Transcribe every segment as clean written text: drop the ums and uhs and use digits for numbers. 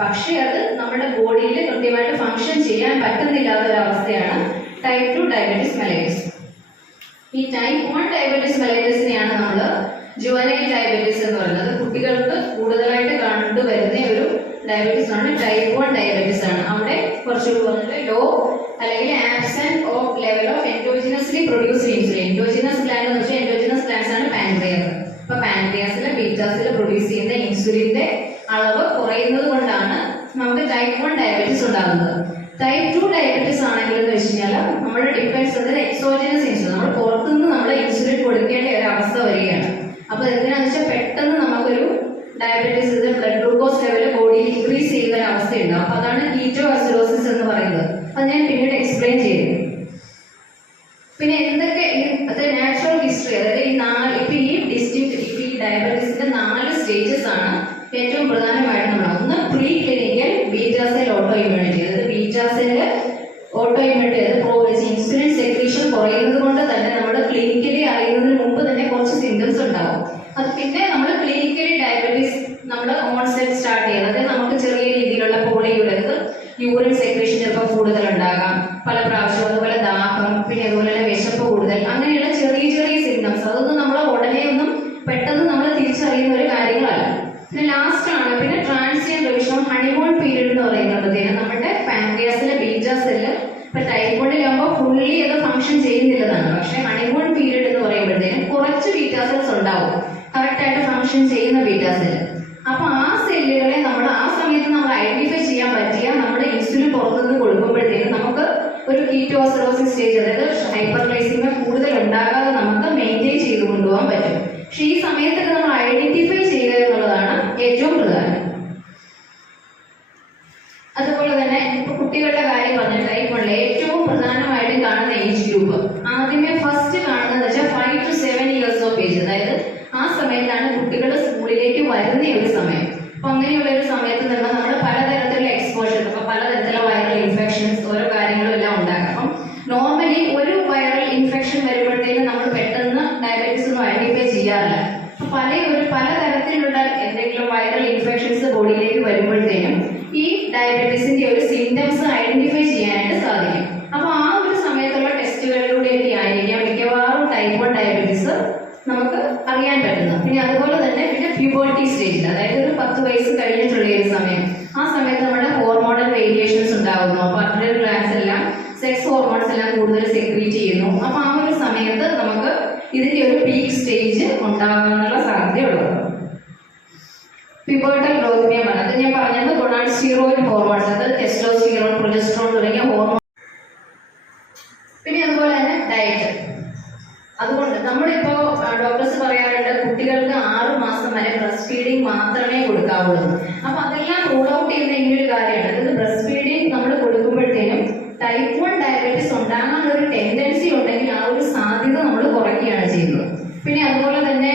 പക്ഷേ അത് നമ്മുടെ ബോഡിയിൽ കൃത്യമായിട്ട് ഫംഗ്ഷൻ ചെയ്യാൻ പറ്റുന്നില്ലാത്ത ഒരു അവസ്ഥയാണ് ടൈപ്പ് 2 ഡയബറ്റീസ് മെലൈറ്റസ്. ഈ ടൈപ്പ് 1 ഡയബറ്റീസ് മെലൈറ്റസിനെയാണ് നമ്മൾ ജുവനൈൽ ഡയബറ്റീസ് എന്ന് പറയുന്നത്. കുട്ടികൾക്ക് കൂടുതലായിട്ട് കണ്ടുവരുന്ന ഒരു ഡയബറ്റീസ് ആണ് ടൈപ്പ് 1 ഡയബറ്റീസ് ആണ്. അവിടെ കുറച്ചുകൂടി ലോ അല്ലെങ്കിൽ absent of level of endogenously produced insulin. Endogenous gland എന്ന് വെച്ചാൽ എൻഡോജിനസ് ഗ്ലാൻഡ്സ് ആണ് പാൻക്രിയാസ്. അപ്പൊ പാൻക്രിയാസിലെ ബീറ്റാസിൽ പ്രൊഡ്യൂസ് ചെയ്യുന്ന ഇൻസുലിന്റെ അളവ് കുറയുന്നത് കൊണ്ടാണ് നമുക്ക് ടൈപ്പ് 1 ഡയബറ്റീസ് ഉണ്ടാകുന്നത്. ടൈപ്പ് 2 ഡയബറ്റീസ് ആണെങ്കിൽ എന്ന് വെച്ച് കഴിഞ്ഞാൽ നമ്മുടെ ഡിപ്പെൻഡ്സ് ഉണ്ട് എക്സോജിനസ് ഇൻസുലിൻ. നമ്മൾ പുറത്തുനിന്ന് നമ്മൾ ഇൻസുലിൻ കൊടുക്കേണ്ട ഒരു അവസ്ഥ വരികയാണ്. അപ്പൊ എന്തിനാന്ന് വെച്ചാൽ പെട്ടെന്ന് നമുക്കൊരു ഡയബറ്റീസ് ബ്ലഡ് ഗ്ലൂക്കോസ് ലെവൽ ബോഡിയിൽ ഇൻക്രീസ് ചെയ്യുന്ന ഒരു അവസ്ഥ ഉണ്ടാവും. അപ്പൊ അതാണ് കീറ്റോഅസിഡോസിസ് എന്ന് പറയുന്നത്. അത് ഞാൻ പിന്നീട് എക്സ്പ്ലെയിൻ ചെയ്തു. പിന്നെ എന്തൊക്കെ നാച്ചുറൽ ഹിസ്റ്ററി, അതായത് ഈ ഡയബറ്റീസിന്റെ 4 സ്റ്റേജസ് ആണ് ഏറ്റവും പ്രധാനമായിട്ട് നമ്മൾ. ഒന്ന് pre clinical beta cell auto immunity. അതായത് ബീറ്റാ സെല്ല് ഓട്ടോ ഇമ്മ്യൂണിറ്റി, അതായത് ഇൻസുലിൻ സെക്രീഷൻ കുറയുന്നത് കൊണ്ട് തന്നെ നമ്മൾ ക്ലിനിക്കലി അറിയുന്നതിന് മുമ്പ് തന്നെ കുറച്ച് സിംറ്റംസ് ഉണ്ടാവും. അത് പിന്നെ നമ്മൾ ക്ലിനിക്കലി ഡയബറ്റീസ് നമ്മൾ ഓൺസെറ്റ് സ്റ്റാർട്ട് ചെയ്യുന്നത്, അതായത് നമുക്ക് ചെറിയ രീതിയിലുള്ള പോളിയൂരസ് യൂറിൻ സെക്രീഷൻ ചിലപ്പോൾ കൂടുതൽ ഉണ്ടാകാം, പല പ്രാവശ്യം അതുപോലെ ദാഹം, പിന്നെ അതുപോലെ തന്നെ വിശപ്പ് കൂടുതൽ, അങ്ങനെയുള്ള ചെറിയ ചെറിയ സിംറ്റംസ്. അതൊന്നും നമ്മൾ ഉടനെ ഒന്നും പെട്ടെന്ന് നമ്മൾ തിരിച്ചറിയുന്ന ഒരു കാര്യങ്ങളല്ല. പിന്നെ ലാസ്റ്റ് ആണ് പിന്നെ ട്രാൻസിയൻ റിവിഷൻ ഹണിമൂൺ പീരീഡ് എന്ന് പറയുമ്പോഴത്തേനും നമ്മുടെ പാൻക്രിയാസിലെ ബീറ്റാ സെല്ല് ഇപ്പൊ ടൈപ്പ് 1 ഫുള്ളി അത് ഫംഗ്ഷൻ ചെയ്യുന്നില്ലെന്നാണ്. പക്ഷെ ഹണിമൂൺ പീരീഡ് എന്ന് പറയുമ്പോഴത്തേനും കുറച്ച് ബീറ്റാ സെൽസ് ഉണ്ടാവും കറക്റ്റ് ആയിട്ട് ഫംഗ്ഷൻ ചെയ്യുന്ന ബീറ്റാ സെല്ല്. അപ്പൊ ആ സെല്ലുകളെ നമ്മൾ ആ സമയത്ത് നമ്മൾ ഐഡന്റിഫൈ ചെയ്യാൻ പറ്റിയ നമ്മുടെ ഇൻസുലിൻ പുറത്തുനിന്ന് കൊടുക്കുമ്പോഴത്തേനും നമുക്ക് ഒരു കീറ്റോഅസിഡോസിസ് സ്റ്റേജ്, അതായത് ഹൈപ്പർഗ്ലൈസീമിയ കൂടുതൽ ഉണ്ടാകാതെ നമുക്ക് മെയിൻറ്റെയിൻ ചെയ്ത് കൊണ്ടുപോകാൻ പറ്റും. പക്ഷെ ഈ സമയത്തൊക്കെ നമ്മൾ ഐഡന്റിഫൈ ചെയ്യുക എന്നുള്ളതാണ് ഏറ്റവും പ്രധാനം. അതുപോലെ തന്നെ ഇപ്പൊ കുട്ടികളുടെ കാര്യം പറഞ്ഞ ടൈപ്പ് 1 ഏറ്റവും പ്രധാനമായിട്ടും കാണുന്ന ഏജ് ഗ്രൂപ്പ് ആദ്യമേ ഫസ്റ്റ് കാണുന്നത് വെച്ചാൽ 5 to 7 years ഓഫ് ഏജ്. അതായത് ആ സമയത്താണ് കുട്ടികൾ സ്കൂളിലേക്ക് വരുന്ന ഒരു സമയം. അപ്പൊ അങ്ങനെയുള്ള ഒരു സമയത്ത് തന്നെ നമ്മൾ പലതരത്തിലുള്ള എക്സ്പോഷർ, അപ്പൊ പലതരത്തിലുള്ള വൈറൽ ഇൻഫെക്ഷൻസ് ഓരോ കാര്യങ്ങളും എല്ലാം ഉണ്ടാകും. അപ്പം നോർമലി ഒരു വൈറൽ ഇൻഫെക്ഷൻ വരുമ്പോഴത്തേക്കും നമ്മൾ പെട്ടെന്ന് ഡയബറ്റീസ് ഒന്നും ഐഡന്റിഫൈ ചെയ്യാറില്ല. പലതരത്തിലുള്ള എന്തെങ്കിലും വൈറൽ ഇൻഫെക്ഷൻസ് ബോഡിയിലേക്ക് വരുമ്പോഴത്തേനും ഈ ഡയബറ്റീസിന്റെ ഒരു സിംറ്റംസ് ഐഡന്റിഫൈ ചെയ്യാനായിട്ട് സാധിക്കും. അപ്പൊ ആ ഒരു സമയത്തുള്ള ടെസ്റ്റുകളിലൂടെയൊക്കെ ആയിരിക്കാം മിക്കവാറും ടൈപ്പ് 1 ഡയബറ്റീസ് നമുക്ക് അറിയാൻ പറ്റുന്നത്. പിന്നെ അതുപോലെ തന്നെ പിന്നെ പ്യൂബർട്ടി സ്റ്റേജിൽ, അതായത് ഒരു 10 വയസ്സ് കഴിഞ്ഞിട്ടുള്ള ഒരു സമയം, ആ സമയത്ത് നമ്മുടെ ഹോർമോണൽ വേരിയേഷൻസ് ഉണ്ടാകുന്നു. അപ്പൊ അഡ്രിനൽ ഗ്ലാൻഡ്സ് എല്ലാം സെക്സ് ഹോർമോൺസ് എല്ലാം കൂടുതൽ സെക്രീറ്റ് ചെയ്യുന്നു. അപ്പൊ ആ ഒരു സമയത്ത് നമുക്ക് ഇതിന്റെ ഒരു പീക്ക് സ്റ്റേജ് ഉണ്ടാകാനുള്ള സാധ്യതയുള്ളത്. പ്യൂബർട്ടൽ ഗ്രോത്ത് ഞാൻ പറഞ്ഞത് ഗൊണാഡോസ്റ്റിറോയിഡ് ഹോർമോൺസ്, അതായത് ടെസ്റ്റോസ്റ്റിറോൺ, പ്രൊജസ്ട്രോൺ തുടങ്ങിയ ഹോർമോൺ. പിന്നെ അതുപോലെ തന്നെ ഡയറ്റ്. അതുകൊണ്ട് നമ്മളിപ്പോ ഡോക്ടേഴ്സ് പറയാറുണ്ട് കുട്ടികൾക്ക് 6 മാസം വരെ ബ്രസ്റ്റ് ഫീഡിങ് മാത്രമേ കൊടുക്കാവുള്ളൂ. അപ്പൊ അതെല്ലാം റൂൾ ഔട്ട് ചെയ്യുന്ന ഇങ്ങനൊരു കാര്യമാണ്. അതായത് ബ്രസ്റ്റ് ഫീഡിങ് നമ്മൾ കൊടുക്കുമ്പോഴത്തേനും ടൈപ്പ് 1 ഡയബറ്റീസ് ഉണ്ടാകാൻ ഒരു ടെൻഡൻസി ഉണ്ടെങ്കിൽ ആ ഒരു സാധ്യത നമ്മൾ കുറയ്ക്കുകയാണ് ചെയ്യുന്നത്. പിന്നെ അതുപോലെ തന്നെ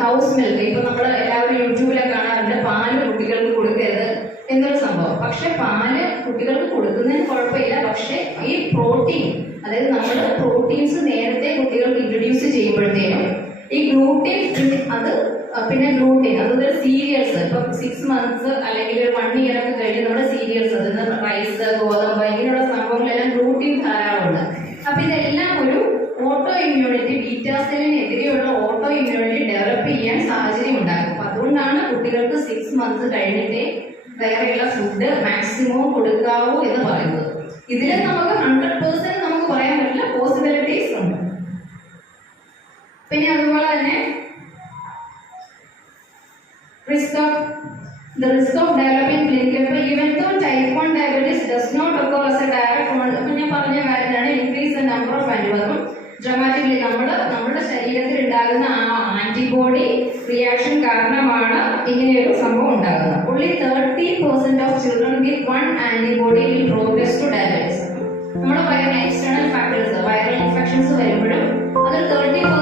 കൗസ് മിൽക്ക്, ഇപ്പൊ നമ്മൾ എല്ലാവരും യൂട്യൂബിലൊക്കെ കാണാറുണ്ട് പാല് കുട്ടികൾക്ക് കൊടുക്കരുത് എന്നൊരു സംഭവം. പക്ഷെ പാല് കുട്ടികൾക്ക് കൊടുക്കുന്നതിന് കുഴപ്പമില്ല. പക്ഷെ ഈ പ്രോട്ടീൻ, അതായത് നമ്മൾ പ്രോട്ടീൻസ് നേരത്തെ കുട്ടികൾക്ക് ഇൻട്രൊഡ്യൂസ് ചെയ്യുമ്പോഴത്തേനും ഈ ഗ്ലൂട്ടിൻ അത് പിന്നെ ഗ്ലൂട്ടിൻ അതൊരു സീരിയൽസ് ഇപ്പൊ 6 months അല്ലെങ്കിൽ ഒരു 1 year ഒക്കെ കഴിഞ്ഞ് നമ്മുടെ സീരിയൽസ്, അതായത് റൈസ്, ഗോതമ്പ് ഇങ്ങനെയുള്ള സംഭവങ്ങളെല്ലാം ഗ്ലൂട്ടിൻ ധാരാളമുണ്ട്. അപ്പൊ ഇതെല്ലാം ഒരു ഓട്ടോ ഇമ്മ്യൂണിറ്റി, ബീറ്റാ സെല്ലിനെതിരെയുള്ള ഓട്ടോ ഇമ്മ്യൂണിറ്റി ഡെവലപ്പ് ചെയ്യാൻ സാഹചര്യം ഉണ്ടാകും. അപ്പൊ അതുകൊണ്ടാണ് കുട്ടികൾക്ക് 6 months കഴിഞ്ഞിട്ടേ വേറെയുള്ള ഫുഡ് മാക്സിമം കൊടുക്കാവൂ എന്ന് പറയുന്നത്. ഇതിൽ നമുക്ക് 100% നമുക്ക് പറയാൻ പറ്റില്ല, പോസിബിലിറ്റീസ് ഉണ്ട്. പിന്നെ അതുപോലെ തന്നെ risk of developing clinical, even though type 1 diabetes does not occur as a direct ഞാൻ പറഞ്ഞ കാര്യമാണ് increase the number of antibodies dramatically നമ്മുടെ ശരീരത്തിൽ ഉണ്ടാകുന്ന ആ ആന്റിബോഡി റിയാക്ഷൻ കാരണമാണ് ഇങ്ങനെയൊരു സംഭവം ഉണ്ടാകുന്നത്. only 30% of children with one antibody will progress to diabetes. നമ്മൾ പറയുന്ന എക്സ്റ്റേണൽ ഫാക്ടേഴ്സ് വൈറൽ ഇൻഫെക്ഷൻസ് വരുമ്പോഴും അതിൽ 30%